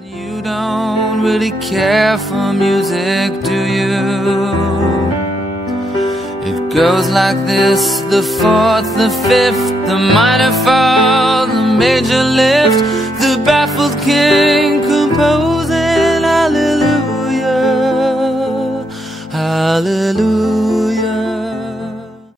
But you don't really care for music, do you? It goes like this: the fourth, the fifth, the minor fall, the major lift, the baffled king composing hallelujah, hallelujah.